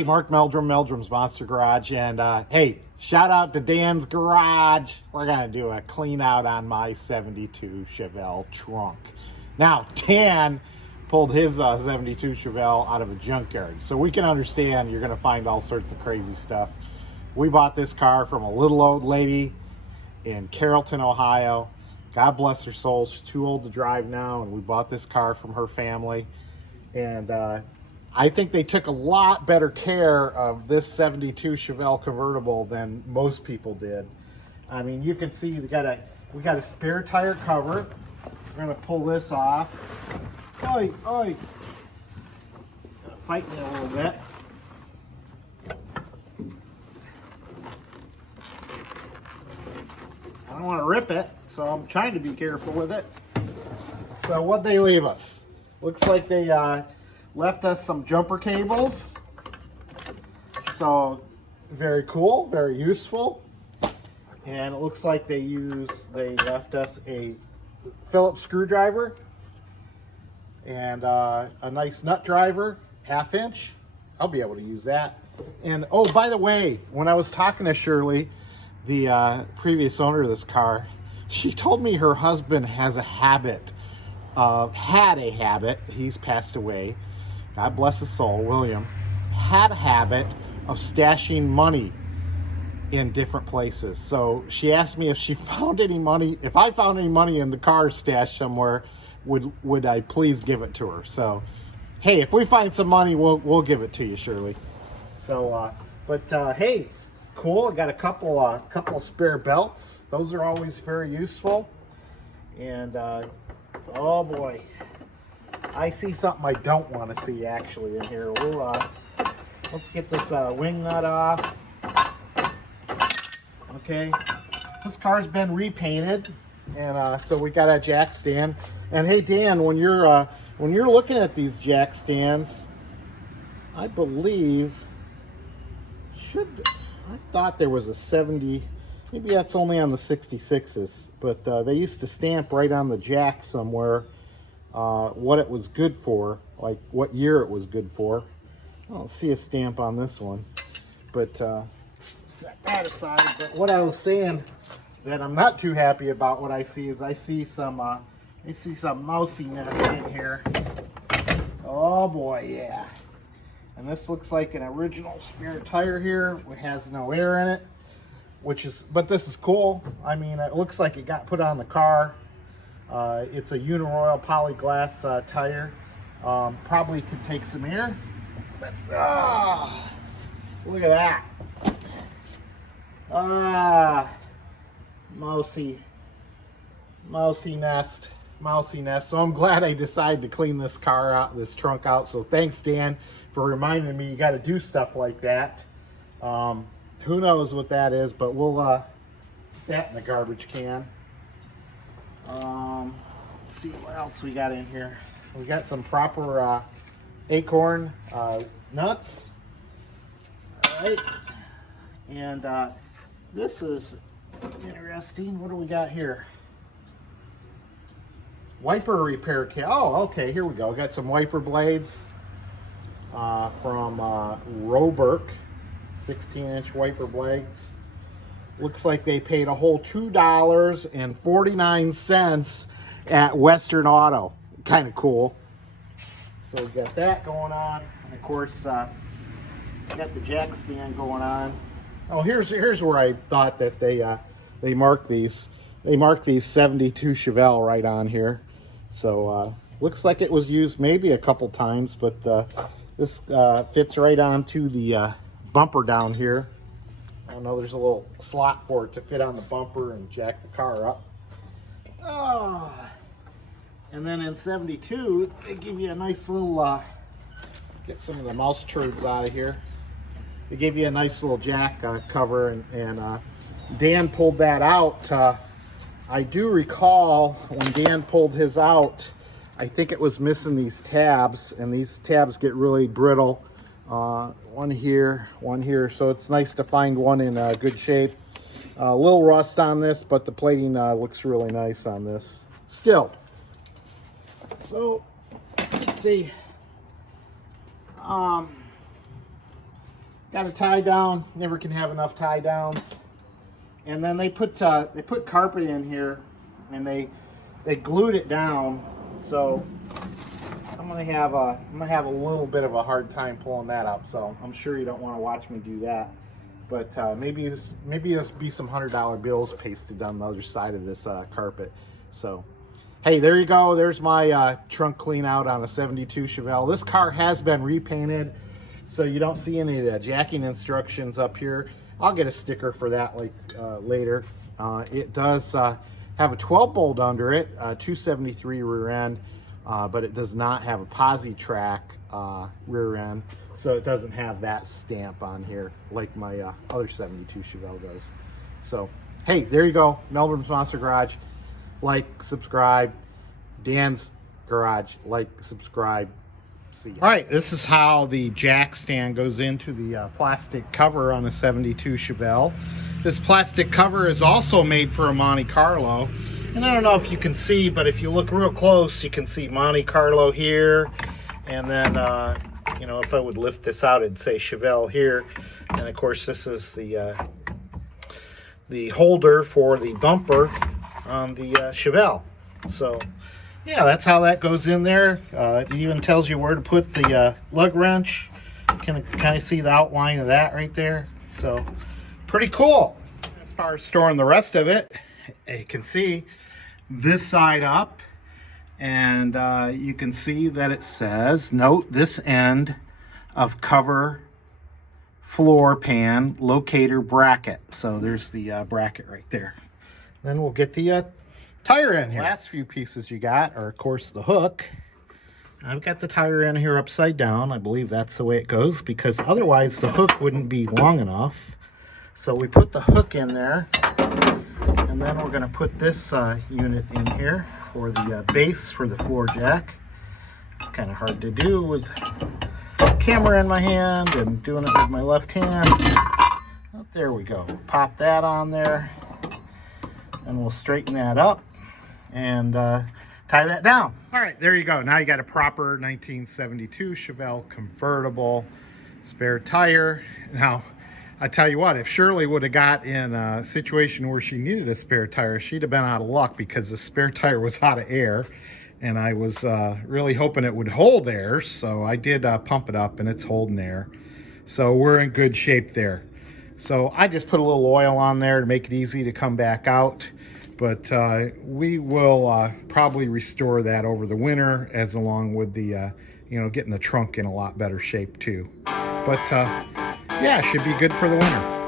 Hey, Mark Meldrum, Meldrum's Monster Garage, and hey, shout out to Dan's Garage. We're gonna do a clean out on my 72 Chevelle trunk. Now, Dan pulled his 72 Chevelle out of a junkyard, so we can understand you're gonna find all sorts of crazy stuff. We bought this car from a little old lady in Carrollton, Ohio. God bless her soul, she's too old to drive now, and we bought this car from her family. And I think they took a lot better care of this 72 Chevelle convertible than most people did. I mean, you can see we got a spare tire cover. We're gonna pull this off. Oi, oi! Fight me a little bit. I don't want to rip it, so I'm trying to be careful with it. So what'd they leave us? Looks like they left us some jumper cables. So very cool, very useful. And it looks like they left us a Phillips screwdriver and a nice nut driver, 1/2 inch. I'll be able to use that. And oh, by the way, when I was talking to Shirley, the previous owner of this car, she told me her husband has a habit had a habit, he's passed away, God bless his soul, William, had a habit of stashing money in different places. So she asked me if she found any money, if I found any money in the car stashed somewhere, would I please give it to her. So hey, if we find some money, we'll give it to you, Shirley. So hey, cool. I got a couple of spare belts. Those are always very useful. And oh boy, I see something I don't want to see actually in here. Let's get this wing nut off. Okay, this car's been repainted, and so we got a jack stand. And hey, Dan, when you're looking at these jack stands, I believe I thought there was a 70. Maybe that's only on the 66s, but they used to stamp right on the jack somewhere what it was good for, like what year it was good for. I don't see a stamp on this one, but set that aside. But what I was saying that I'm not too happy about what I see is I see some mousiness in here. Oh boy, yeah. And this looks like an original spare tire here. It has no air in it. But this is cool. I mean, it looks like it got put on the car. It's a Uniroyal polyglass tire. Probably could take some air. But, look at that. Mousy nest. So I'm glad I decided to clean this car out, this trunk out. So thanks, Dan, for reminding me you got to do stuff like that. Who knows what that is, but we'll put that in the garbage can. Let's see what else we got in here. We got some proper acorn nuts. All right. And this is interesting. What do we got here? Wiper repair kit. Oh, okay, here we go. Got some wiper blades from Roebuck. 16-inch wiper blades. Looks like they paid a whole $2.49 at Western Auto. Kind of cool. So we got that going on, and of course, got the jack stand going on. Oh, here's where I thought that they marked these. They marked these 72 Chevelle right on here. So looks like it was used maybe a couple times, but this fits right onto the bumper down here. I don't know, there's a little slot for it to fit on the bumper and jack the car up. Oh. And then in 72, they give you a nice little, get some of the mouse turds out of here. They give you a nice little jack cover, and Dan pulled that out. I do recall when Dan pulled his out, I think it was missing these tabs, and these tabs get really brittle. One here, so it's nice to find one in good shape. A little rust on this, but the plating looks really nice on this still. So let's see. Got a tie down. Never can have enough tie downs. And then they put carpet in here, and they glued it down. So I'm gonna have a little bit of a hard time pulling that up. So I'm sure you don't want to watch me do that. But maybe this be some $100 bills pasted on the other side of this carpet. So hey, there you go. There's my trunk clean out on a 72 Chevelle. This car has been repainted, so you don't see any of the jacking instructions up here. I'll get a sticker for that later. It does have a 12 bolt under it, 273 rear end, but it does not have a posi track rear end, so it doesn't have that stamp on here like my other 72 Chevelle does. So hey, there you go. Melbourne's Monster Garage. Like, subscribe. Dan's Garage. Like, subscribe. See ya. All right, this is how the jack stand goes into the plastic cover on a 72 Chevelle. This plastic cover is also made for a Monte Carlo. And I don't know if you can see, but if you look real close, you can see Monte Carlo here. And then, you know, if I would lift this out, it'd say Chevelle here. And of course, this is the holder for the bumper on the Chevelle. So yeah, that's how that goes in there. It even tells you where to put the lug wrench. You can kind of see the outline of that right there. So pretty cool. As far as storing the rest of it, you can see this side up, and you can see that it says, note this end of cover floor pan locator bracket. So there's the bracket right there. Then we'll get the tire in here. Last few pieces you got are, of course, the hook. I've got the tire in here upside down. I believe that's the way it goes, because otherwise the hook wouldn't be long enough. So we put the hook in there, and then we're going to put this unit in here for the base for the floor jack. It's kind of hard to do with the camera in my hand and doing it with my left hand. Oh, there we go. Pop that on there, and we'll straighten that up and tie that down. All right, there you go. Now you got a proper 1972 Chevelle convertible spare tire. Now, I tell you what, if Shirley would have got in a situation where she needed a spare tire, she'd have been out of luck, because the spare tire was out of air, and I was really hoping it would hold air. So I did pump it up, and it's holding air. So we're in good shape there. So I just put a little oil on there to make it easy to come back out. But we will probably restore that over the winter, as along with the, you know, getting the trunk in a lot better shape too. But yeah, it should be good for the winter.